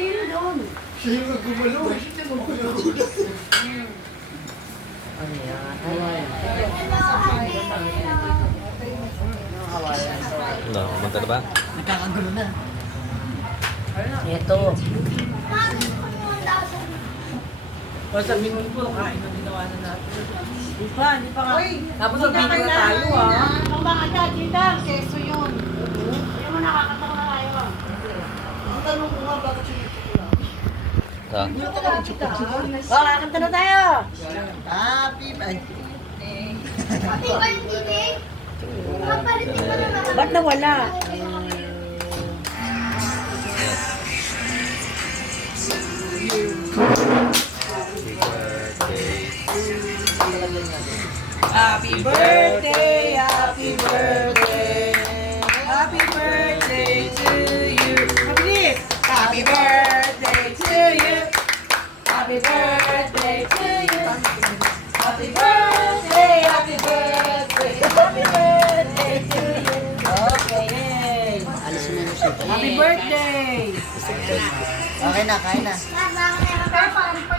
yun doon. Siya yung nagumalo. Siya yung nagumalo. Ano yan? No, kumanta na ba? Nakakagulo na. Ito. O sabihin mo po, kain na ginawa na natin. Di pa nga. Tapos sabihin na tayo Ang mga dati keso yun. Yung mo nakakatawa na tayo. Ang tanong ko nga, bakit siya nagkukula? Ha? Oh, kakanta na tayo. Happy birthday. Happy birthday! Kapalitin mo na naman. Ba't nawala? Happy birthday, happy birthday, happy birthday to you. Mabilis! Happy birthday to you. Happy birthday to you. Happy birthday, happy birthday, happy birthday to you. Okay. Alisin mo yung music. Happy birthday! Okay na, kain na. Lahat na ako